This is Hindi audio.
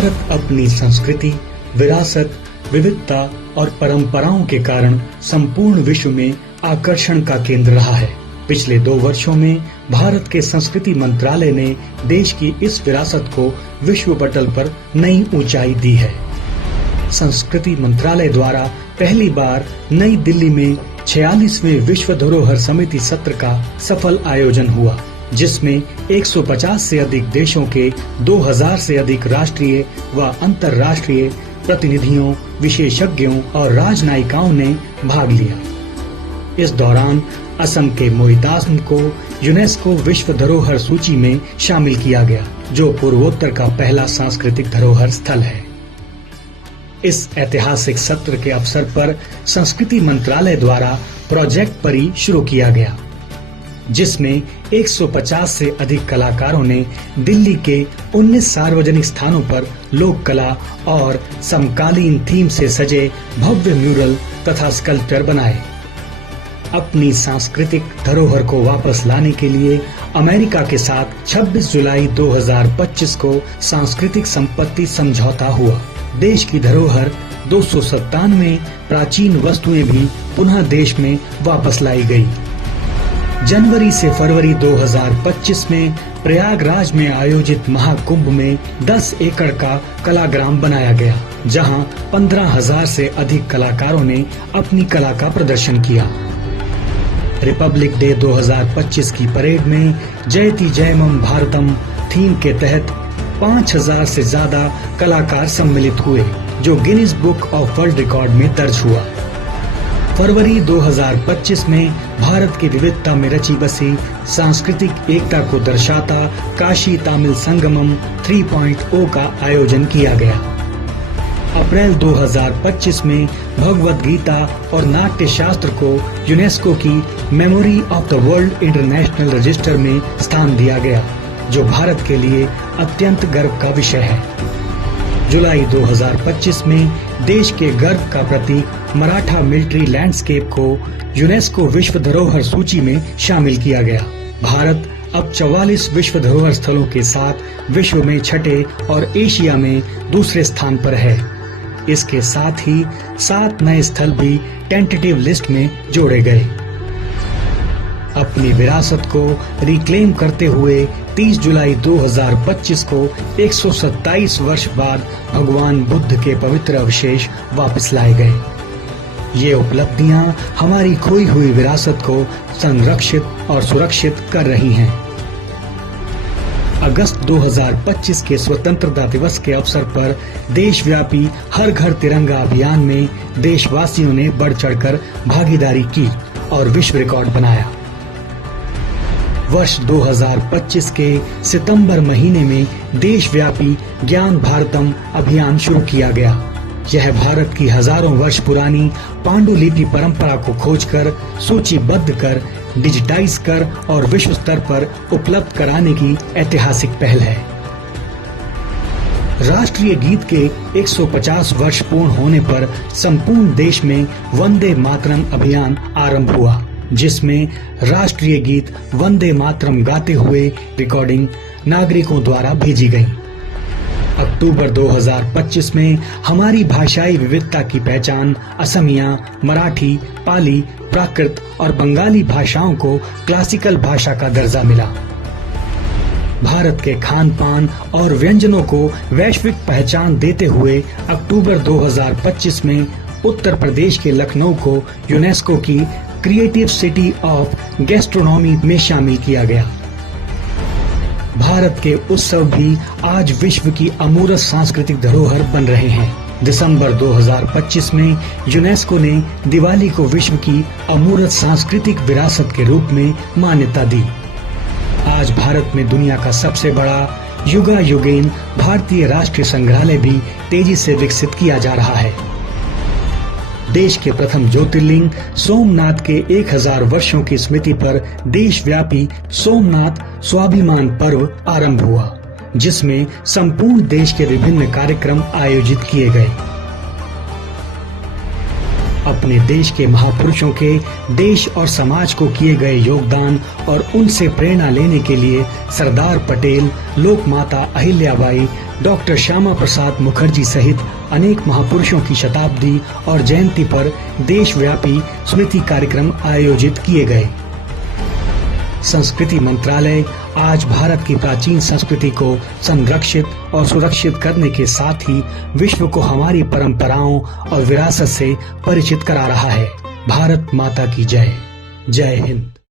भारत अपनी संस्कृति, विरासत, विविधता और परंपराओं के कारण संपूर्ण विश्व में आकर्षण का केंद्र रहा है। पिछले 2 वर्षों में भारत के संस्कृति मंत्रालय ने देश की इस विरासत को विश्व पटल पर नई ऊंचाई दी है। संस्कृति मंत्रालय द्वारा पहली बार नई दिल्ली में 46वें विश्व धरोहर समिति सत्र का सफल आयोजन हुआ, जिसमें 150 से अधिक देशों के 2000 से अधिक राष्ट्रीय व अंतर्राष्ट्रीय प्रतिनिधियों, विशेषज्ञों और राजनयिकाओं ने भाग लिया। इस दौरान असम के मोईतासन को यूनेस्को विश्व धरोहर सूची में शामिल किया गया, जो पूर्वोत्तर का पहला सांस्कृतिक धरोहर स्थल है। इस ऐतिहासिक सत्र के अवसर पर संस्कृति मंत्रालय द्वारा प्रोजेक्ट परी शुरू किया गया, जिसमें 150 से अधिक कलाकारों ने दिल्ली के 19 सार्वजनिक स्थानों पर लोक कला और समकालीन थीम से सजे भव्य म्यूरल तथा स्कल्पचर बनाए। अपनी सांस्कृतिक धरोहर को वापस लाने के लिए अमेरिका के साथ 26 जुलाई 2025 को सांस्कृतिक संपत्ति समझौता हुआ। देश की धरोहर 297 प्राचीन वस्तुएं भी पुनः देश में वापस लाई गई। जनवरी से फरवरी 2025 में प्रयागराज में आयोजित महाकुंभ में 10 एकड़ का कलाग्राम बनाया गया, जहां 15,000 से अधिक कलाकारों ने अपनी कला का प्रदर्शन किया। रिपब्लिक डे 2025 की परेड में जयति जयमम भारतम थीम के तहत 5,000 से ज्यादा कलाकार सम्मिलित हुए, जो Guinness book of world record में दर्ज हुआ। फरवरी 2025 में भारत की विविधता में रची बसी सांस्कृतिक एकता को दर्शाता काशी तमिल संगमम 3.0 का आयोजन किया गया। अप्रैल 2025 में भगवद गीता और नाट्य शास्त्र को यूनेस्को की memory of the world international register में स्थान दिया गया, जो भारत के लिए अत्यंत गर्व का विषय है। जुलाई 2025 में देश के गर्व का प्रतीक मराठा मिलिट्री लैंडस्केप को यूनेस्को विश्व धरोहर सूची में शामिल किया गया। भारत अब 44 विश्व धरोहर स्थलों के साथ विश्व में 6ठे और एशिया में दूसरे स्थान पर है। इसके साथ ही 7 नए स्थल भी टेंटेटिव लिस्ट में जोड़े गए। अपनी विरासत को रिक्लेम करते हुए 30 जुलाई 2025 को 127 वर्ष बाद भगवान बुद्ध के पवित्र अवशेष वापस लाए गए। ये उपलब्धियां हमारी खोई हुई विरासत को संरक्षित और सुरक्षित कर रही हैं। अगस्त 2025 के स्वतंत्रता दिवस के अवसर पर देशव्यापी हर घर तिरंगा अभियान में देशवासियों ने बढ़ चढ़कर भागीदारी की और विश्व रिकॉर्ड बनाया। वर्ष 2025 के सितंबर महीने में देशव्यापी ज्ञान भारतम अभियान शुरू किया गया। यह भारत की हजारों वर्ष पुरानी पांडुलिपि परंपरा को खोजकर, सूचीबद्ध कर, डिजिटाइज कर और विश्व स्तर पर उपलब्ध कराने की ऐतिहासिक पहल है। राष्ट्रीय गीत के 150 वर्ष पूर्ण होने पर संपूर्ण देश में वंदे मातरम अभियान आरंभ हुआ, जिसमें राष्ट्रीय गीत वंदे मातरम गाते हुए रिकॉर्डिंग नागरिकों द्वारा भेजी गई। अक्टूबर 2025 में हमारी भाषाई विविधता की पहचान असमिया, मराठी, पाली, प्राकृत और बंगाली भाषाओं को क्लासिकल भाषा का दर्जा मिला। भारत के खान पान और व्यंजनों को वैश्विक पहचान देते हुए अक्टूबर 2025 में उत्तर प्रदेश के लखनऊ को यूनेस्को की क्रिएटिव सिटी ऑफ गैस्ट्रोनॉमी में शामिल किया गया। भारत के उत्सव भी आज विश्व की अमूर्त सांस्कृतिक धरोहर बन रहे हैं। दिसंबर 2025 में यूनेस्को ने दिवाली को विश्व की अमूर्त सांस्कृतिक विरासत के रूप में मान्यता दी। आज भारत में दुनिया का सबसे बड़ा युगायुगेन भारतीय राष्ट्रीय संग्रहालय भी तेजी से विकसित किया जा रहा है। देश के प्रथम ज्योतिर्लिंग सोमनाथ के 1000 वर्षों की स्मृति पर देशव्यापी सोमनाथ स्वाभिमान पर्व आरंभ हुआ, जिसमें संपूर्ण देश के विभिन्न कार्यक्रम आयोजित किए गए। अपने देश के महापुरुषों के देश और समाज को किए गए योगदान और उनसे प्रेरणा लेने के लिए सरदार पटेल, लोक माता अहिल्याबाई, डॉक्टर श्यामा प्रसाद मुखर्जी सहित अनेक महापुरुषों की शताब्दी और जयंती पर देशव्यापी स्मृति कार्यक्रम आयोजित किए गए। संस्कृति मंत्रालय आज भारत की प्राचीन संस्कृति को संरक्षित और सुरक्षित करने के साथ ही विश्व को हमारी परंपराओं और विरासत से परिचित करा रहा है। भारत माता की जय। जय हिंद।